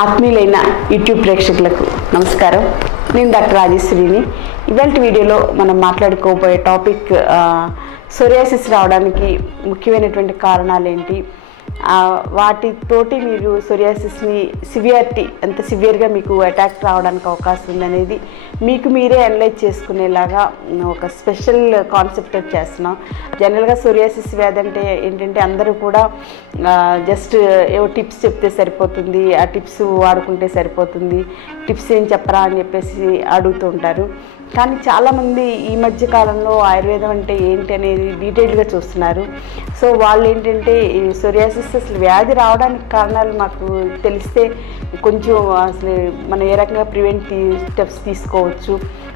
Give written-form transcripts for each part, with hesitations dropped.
ఆత్మీయులైన YouTube ప్రేక్షకులకు నమస్కారం. నేను డాక్టర్ రాజేశ్వరిని. ఇవాళ వీడియోలో మనం మాట్లాడుకోబోయే టాపిక్ సోరియాసిస్ రావడానికి ముఖ్యమైనటువంటి కారణాలు ఏంటి, వాటితోటి మీరు సోరియాసిస్ని సివియారిటీ ఎంత సివియర్గా మీకు అటాక్ రావడానికి అవకాశం ఉందనేది మీకు మీరే అనలైజ్ చేసుకునేలాగా ఒక స్పెషల్ కాన్సెప్ట్ చేస్తున్నాం. జనరల్గా సోరియాసిస్ వ్యాధి అంటే ఏంటంటే అందరూ కూడా జస్ట్ ఏవో టిప్స్ చెప్తే సరిపోతుంది, ఆ టిప్స్ వాడుకుంటే సరిపోతుంది, టిప్స్ ఏం చెప్పరా అని చెప్పేసి అడుగుతూ ఉంటారు. కానీ చాలామంది ఈ మధ్య కాలంలో ఆయుర్వేదం అంటే ఏంటి అనేది డీటెయిల్గా చూస్తున్నారు. సో వాళ్ళు ఏంటంటే ఈ సోరియాసిస్ అసలు వ్యాధి రావడానికి కారణాలు మాకు తెలిస్తే కొంచెం అసలు మనం ఏ రకంగా స్టెప్స్ తీసుకోవచ్చు,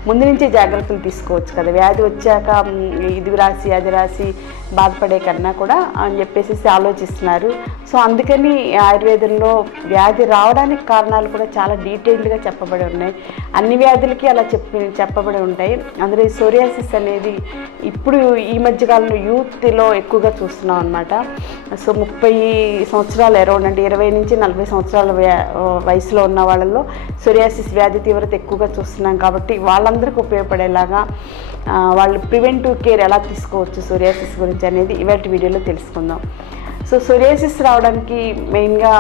ముందు నుంచే జాగ్రత్తలు తీసుకోవచ్చు కదా, వ్యాధి వచ్చాక ఇది రాసి అది రాసి బాధపడే కన్నా కూడా అని చెప్పేసి ఆలోచిస్తున్నారు. సో అందుకని ఆయుర్వేదంలో వ్యాధి రావడానికి కారణాలు కూడా చాలా డీటెయిల్డ్గా చెప్పబడి ఉన్నాయి. అన్ని వ్యాధులకి అలా చెప్పబడి ఉంటాయి. అందులో ఈ సోరియాసిస్ అనేది ఇప్పుడు ఈ మధ్యకాలంలో యూత్లో ఎక్కువగా చూస్తున్నాం అనమాట. సో 30 సంవత్సరాలు అరౌండ్ అంటే 20 నుంచి 40 సంవత్సరాల వయసులో ఉన్న వాళ్ళల్లో సోరియాసిస్ వ్యాధి తీవ్రత ఎక్కువగా చూస్తున్నాం. కాబట్టి వాళ్ళందరికీ ఉపయోగపడేలాగా వాళ్ళు ప్రివెంటివ్ కేర్ ఎలా తీసుకోవచ్చు సోరియాసిస్ గురించి అనేది ఇవాళ వీడియోలో తెలుసుకుందాం. సో సోరియాసిస్ రావడానికి మెయిన్గా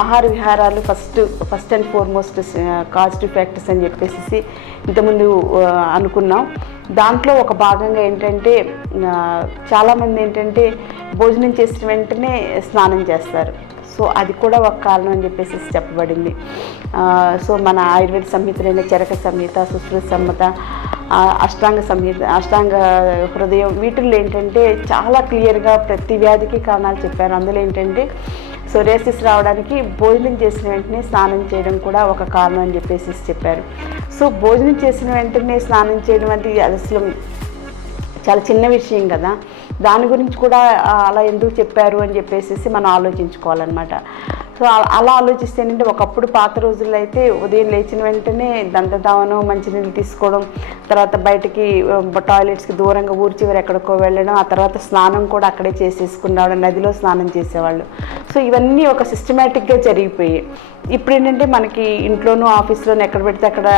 ఆహార విహారాలు first and foremost causative factors అని చెప్పేసి ఇంతకుముందు అనుకున్నాం. దాంట్లో ఒక భాగంగా ఏంటంటే చాలామంది ఏంటంటే భోజనం చేసిన వెంటనే స్నానం చేస్తారు. సో అది కూడా ఒక కారణం అని చెప్పేసి చెప్పబడింది. సో మన ఆయుర్వేద సంహితలైన చరక సంహిత, సుశ్రుత సంహిత, అష్టాంగ హృదయం వీటిల్లో ఏంటంటే చాలా క్లియర్గా ప్రతి వ్యాధికి కారణాలు చెప్పారు. అందులో ఏంటంటే సోరియాసిస్ రావడానికి భోజనం చేసిన వెంటనే స్నానం చేయడం కూడా ఒక కారణం అని చెప్పేసి చెప్పారు. సో భోజనం చేసిన వెంటనే స్నానం చేయడం అంటే అసలు చాలా చిన్న విషయం కదా, దాని గురించి కూడా అలా ఎందుకు చెప్పారు అని చెప్పేసి మనం ఆలోచించుకోవాలన్నమాట. సో అలా ఆలోచిస్తే ఏంటంటే ఒకప్పుడు పాత రోజుల్లో అయితే ఉదయం లేచిన వెంటనే దంతధావనం, మంచినీళ్ళు తీసుకోవడం, తర్వాత బయటకి టాయిలెట్స్కి దూరంగా ఊరి చివరి ఎక్కడికో వెళ్ళడం, ఆ తర్వాత స్నానం కూడా అక్కడే చేసేసుకుని రావడం, నదిలో స్నానం చేసేవాళ్ళు. సో ఇవన్నీ ఒక సిస్టమేటిక్గా జరిగిపోయాయి. ఇప్పుడు ఏంటంటే మనకి ఇంట్లోనూ ఆఫీస్లోనూ ఎక్కడ పెడితే అక్కడ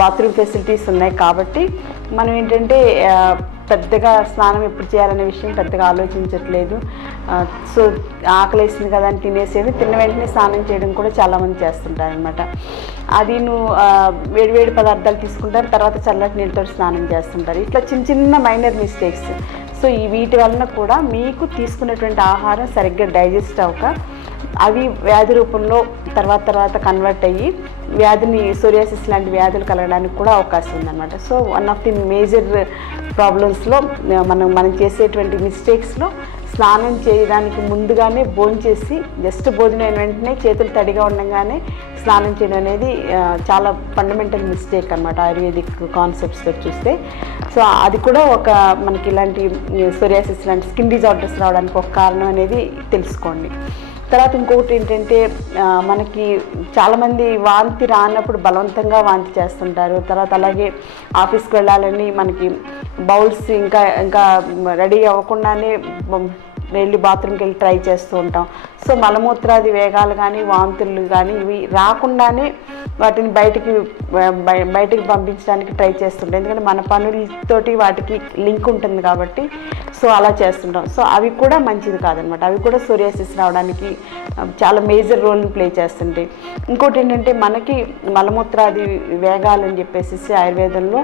బాత్రూమ్ ఫెసిలిటీస్ ఉన్నాయి. కాబట్టి మనం ఏంటంటే పెద్దగా స్నానం ఎప్పుడు చేయాలనే విషయం పెద్దగా ఆలోచించట్లేదు. సో ఆకలేసింది కదా అని తినేసేది, తిన్న వెంటనే స్నానం చేయడం కూడా చాలామంది చేస్తుంటారనమాట. అది వేడివేడి పదార్థాలు తీసుకుంటారు, తర్వాత చల్లటి నీళ్ళతో స్నానం చేస్తుంటారు. ఇట్లా చిన్న మైనర్ మిస్టేక్స్. సో వీటి వలన కూడా మీకు తీసుకున్నటువంటి ఆహారం సరిగ్గా డైజెస్ట్ అవ్వక అవి వ్యాధి రూపంలో తర్వాత కన్వర్ట్ అయ్యి వ్యాధిని సోరియాసిస్ లాంటి వ్యాధులు కలగడానికి కూడా అవకాశం ఉందన్నమాట. So one of the major ప్రాబ్లమ్స్లో మనం చేసేటువంటి మిస్టేక్స్లో స్నానం చేయడానికి ముందుగానే భోంచేసి జస్ట్ భోజనం అయిన వెంటనే చేతులు తడిగా ఉండగానే స్నానం చేయడం అనేది చాలా ఫండమెంటల్ మిస్టేక్ అనమాట ఆయుర్వేదిక్ కాన్సెప్ట్స్తో చూస్తే. సో అది కూడా ఒక మనకి ఇలాంటి సోరియాసిస్ లాంటి స్కిన్ డిజార్డర్స్ రావడానికి ఒక కారణం అనేది తెలుసుకోండి. తర్వాత ఇంకొకటి ఏంటంటే మనకి చాలామంది వాంతి రానప్పుడు బలవంతంగా వాంతి చేస్తుంటారు. తర్వాత అలాగే ఆఫీస్కి వెళ్ళాలని మనకి బౌల్స్ ఇంకా రెడీ అవ్వకుండానే వెళ్ళి బాత్రూమ్కి వెళ్ళి ట్రై చేస్తూ ఉంటాం. సో మలమూత్రాది వేగాలు కానీ వాంతులు కానీ ఇవి రాకుండానే వాటిని బయటికి పంపించడానికి ట్రై చేస్తుంటాం. ఎందుకంటే మన పనులతోటి వాటికి లింక్ ఉంటుంది కాబట్టి సో అలా చేస్తుంటాం. సో అవి కూడా మంచిది కాదనమాట. అవి కూడా సోరియాసిస్ రావడానికి చాలా మేజర్ రోల్ని ప్లే చేస్తుంటాయి. ఇంకోటి ఏంటంటే మనకి మలమూత్రాది వేగాలు అని చెప్పేసి ఆయుర్వేదంలో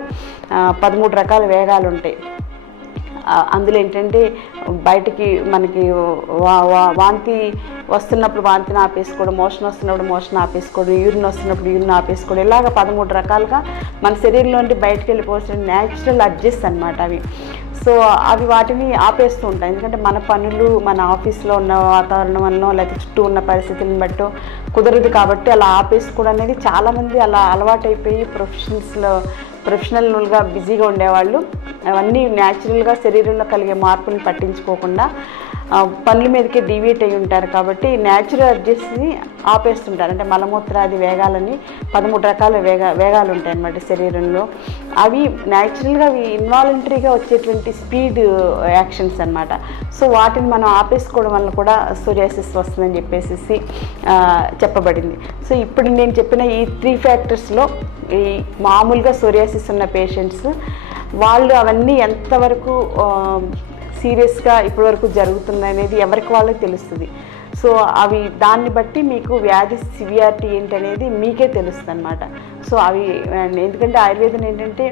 13 రకాల వేగాలు ఉంటాయి. అందులో ఏంటంటే బయటికి మనకి వాంతి వస్తున్నప్పుడు వాంతిని ఆపేసుకోవడం, మోషన్ వస్తున్నప్పుడు మోషన్ ఆపేసుకోవడం, యూరిన్ వస్తున్నప్పుడు యూరిన్ ఆపేసుకోవడం, ఇలాగ 13 రకాలుగా మన శరీరంలోంటి బయటకు వెళ్ళిపోవాల్సిన న్యాచురల్ అడ్జస్ట్ అనమాట అవి. సో అవి వాటిని ఆపేస్తూ ఉంటాయి. ఎందుకంటే మన పనులు మన ఆఫీస్లో ఉన్న వాతావరణం వల్ల లేకపోతే చుట్టూ ఉన్న పరిస్థితులను బట్టి కుదరదు. కాబట్టి అలా ఆపేసుకోవడం అనేది చాలామంది అలా అలవాటైపోయి ప్రొఫెషనల్గా బిజీగా ఉండేవాళ్ళు అవన్నీ న్యాచురల్గా శరీరంలో కలిగే మార్పులను పట్టించుకోకుండా పనుల మీదకి డీవియేట్ అయి ఉంటారు కాబట్టి న్యాచురల్ అడ్జస్ట్ని ఆపేస్తుంటారు. అంటే మలమూత్రాది వేగాలని 13 రకాల వేగాలు ఉంటాయి అన్నమాట శరీరంలో. అవి న్యాచురల్గా అవి ఇన్వాలంటరీగా వచ్చేటువంటి స్పీడ్ యాక్షన్స్ అన్నమాట. సో వాటిని మనం ఆపేసుకోవడం వల్ల కూడా సోరియాసిస్ వస్తుందని చెప్పేసి చెప్పబడింది. సో ఇప్పుడు నేను చెప్పిన ఈ 3 ఫ్యాక్టర్స్లో ఈ మామూలుగా సోరియాసిస్ ఉన్న పేషెంట్స్ వాళ్ళు అవన్నీ ఎంతవరకు సీరియస్గా ఇప్పటివరకు జరుగుతుంది అనేది ఎవరికి వాళ్ళకి తెలుస్తుంది. సో అవి దాన్ని బట్టి మీకు వ్యాధి సివియారిటీ ఏంటనేది మీకే తెలుస్తుంది అన్నమాట. సో అవి ఎందుకంటే ఆయుర్వేదం ఏంటంటే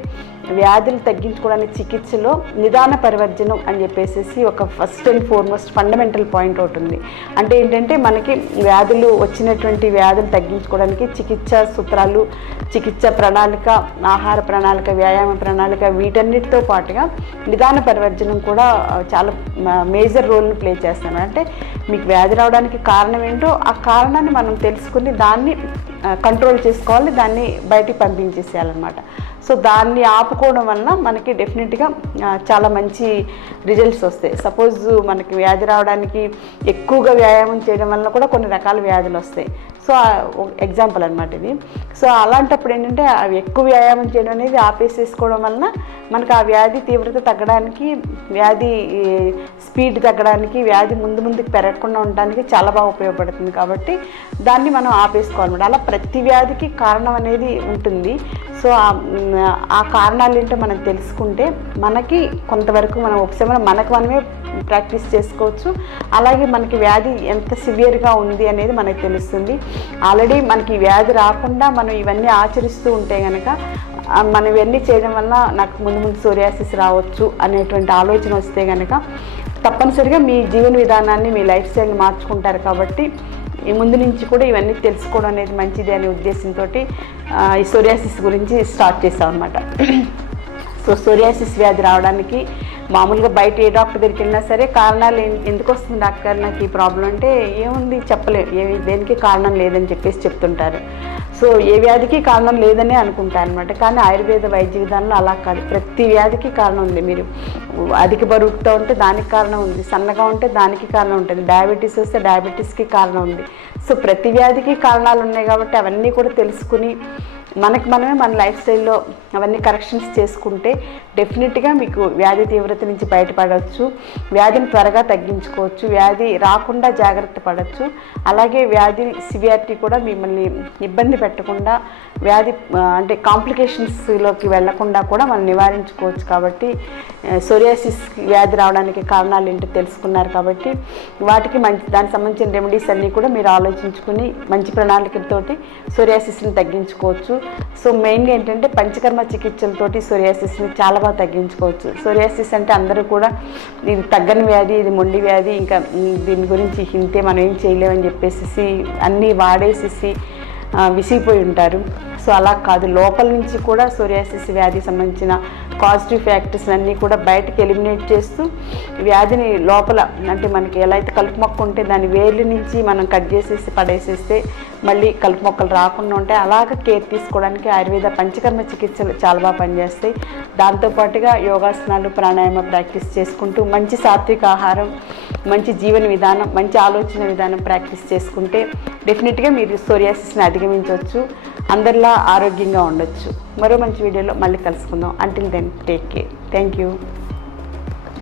వ్యాధులు తగ్గించుకోవడానికి చికిత్సలో నిదాన పరివర్జనం అని చెప్పేసి ఒక first and foremost fundamental point ఒకటి ఉంది. అంటే ఏంటంటే మనకి వ్యాధులు వచ్చినటువంటి వ్యాధులు తగ్గించుకోవడానికి చికిత్స సూత్రాలు, చికిత్స ప్రణాళిక, ఆహార ప్రణాళిక, వ్యాయామ ప్రణాళిక వీటన్నిటితో పాటుగా నిదాన పరివర్జనం కూడా చాలా మేజర్ రోల్ని ప్లే చేస్తాను. అంటే మీకు వ్యాధి రావడానికి కారణం ఏంటో ఆ కారణాన్ని మనం తెలుసుకుని దాన్ని కంట్రోల్ చేసుకోవాలి, దాన్ని బయటికి పంపించేసేయాలన్నమాట. సో దాన్ని ఆపుకోవడం వలన మనకి డెఫినెట్గా చాలా మంచి రిజల్ట్స్ వస్తాయి. సపోజ్ మనకి వ్యాధి రావడానికి ఎక్కువగా వ్యాయామం చేయడం వలన కూడా కొన్ని రకాల వ్యాధులు వస్తాయి. సో ఎగ్జాంపుల్ అనమాట ఇది. సో అలాంటప్పుడు ఏంటంటే అవి ఎక్కువ వ్యాయామం చేయడం అనేది ఆపేసేసుకోవడం వలన మనకు ఆ వ్యాధి తీవ్రత తగ్గడానికి, వ్యాధి స్పీడ్ తగ్గడానికి, వ్యాధి ముందుకు పెరగకుండా ఉండడానికి చాలా బాగా ఉపయోగపడుతుంది. కాబట్టి దాన్ని మనం ఆపేసుకోవాలన్నమాట. అలా ప్రతి వ్యాధికి కారణం అనేది ఉంటుంది. సో ఆ కారణాలు ఏంటో మనం తెలుసుకుంటే మనకి కొంతవరకు మనం ఉపశమనం మనకు మనమే ప్రాక్టీస్ చేసుకోవచ్చు. అలాగే మనకి వ్యాధి ఎంత సివియర్గా ఉంది అనేది మనకు తెలుస్తుంది. ఆల్రెడీ మనకి వ్యాధి రాకుండా మనం ఇవన్నీ ఆచరిస్తూ ఉంటే కనుక మనం ఇవన్నీ చేయడం వల్ల నాకు ముందు సోరియాసిస్ రావచ్చు అనేటువంటి ఆలోచన వస్తే కనుక తప్పనిసరిగా మీ జీవన విధానాన్ని, మీ లైఫ్ స్టైల్ని మార్చుకుంటారు. కాబట్టి ఈ ముందు నుంచి కూడా ఇవన్నీ తెలుసుకోవడం అనేది మంచిది అనే ఉద్దేశంతో ఈ సోరియాసిస్ గురించి స్టార్ట్ చేసాం అనమాట. సో సోరియాసిస్ వ్యాధి రావడానికి మామూలుగా బయట ఏ డాక్టర్ దగ్గరికి వెళ్ళినా సరే కారణాలు ఎందుకు వస్తుంది డాక్టర్ నాకు ఈ ప్రాబ్లం అంటే ఏముంది చెప్పలేము, దేనికి కారణం లేదని చెప్పేసి చెప్తుంటారు. సో ఏ వ్యాధికి కారణం లేదనే అనుకుంటారు అనమాట. కానీ ఆయుర్వేద వైద్య విధానంలో అలా కాదు, ప్రతి వ్యాధికి కారణం ఉంది. మీరు అధిక బరువుతో ఉంటే దానికి కారణం ఉంది, సన్నగా ఉంటే దానికి కారణం ఉంటుంది, డయాబెటీస్ వస్తే డయాబెటీస్కి కారణం ఉంది. సో ప్రతి వ్యాధికి కారణాలు ఉన్నాయి కాబట్టి అవన్నీ కూడా తెలుసుకుని మనమే మన లైఫ్ స్టైల్లో అవన్నీ కరెక్షన్స్ చేసుకుంటే డెఫినెట్గా మీకు వ్యాధి తీవ్రత నుంచి బయటపడవచ్చు, వ్యాధిని త్వరగా తగ్గించుకోవచ్చు, వ్యాధి రాకుండా జాగ్రత్త పడవచ్చు. అలాగే వ్యాధి సివియారిటీ కూడా మిమ్మల్ని ఇబ్బంది పెట్టకుండా, వ్యాధి అంటే కాంప్లికేషన్స్లోకి వెళ్లకుండా కూడా మనం నివారించుకోవచ్చు. కాబట్టి సోరియాసిస్ వ్యాధి రావడానికి కారణాలు ఏంటో తెలుసుకున్నారు కాబట్టి వాటికి దానికి సంబంధించిన రెమెడీస్ అన్నీ కూడా మీరు ఆలోచించుకుని మంచి ప్రణాళికలతోటి సోరియాసిస్ని తగ్గించుకోవచ్చు. సో మెయిన్గా ఏంటంటే పంచకర్మ చికిత్సలతోటి సోరియాసిస్ని చాలా బాగా తగ్గించుకోవచ్చు. సోరియాసిస్ అంటే అందరూ కూడా ఇది తగ్గని వ్యాధి, ఇది మొండి వ్యాధి, ఇంకా దీని గురించి ఇంతే మనం ఏం చేయలేమని చెప్పేసి అన్నీ వాడేసేసి విసిగిపోయి ఉంటారు. సో అలా కాదు, లోపల నుంచి కూడా సోరియాసిస్ వ్యాధికి సంబంధించిన పాజిటివ్ ఫ్యాక్టర్స్ అన్నీ కూడా బయటకు ఎలిమినేట్ చేస్తూ వ్యాధిని లోపల అంటే మనకి ఎలా అయితే కలుపు మొక్క ఉంటే దాని వేర్ల నుంచి మనం కట్ చేసేసి పడేసేస్తే మళ్ళీ కలుపు మొక్కలు రాకుండా ఉంటాయి. అలాగ కేర్ తీసుకోవడానికి ఆయుర్వేద పంచకర్మ చికిత్సలు చాలా బాగా పనిచేస్తాయి. దాంతోపాటుగా యోగాసనాలు, ప్రాణాయామ ప్రాక్టీస్ చేసుకుంటూ మంచి సాత్విక ఆహారం, మంచి జీవన విధానం, మంచి ఆలోచన విధానం ప్రాక్టీస్ చేసుకుంటే డెఫినెట్గా మీరు సోరియాసిస్ని అధిగమించవచ్చు, అందరిలా ఆరోగ్యంగా ఉండొచ్చు. మరో మంచి వీడియోలో మళ్ళీ కలుసుకుందాం. Until then take care. Thank you.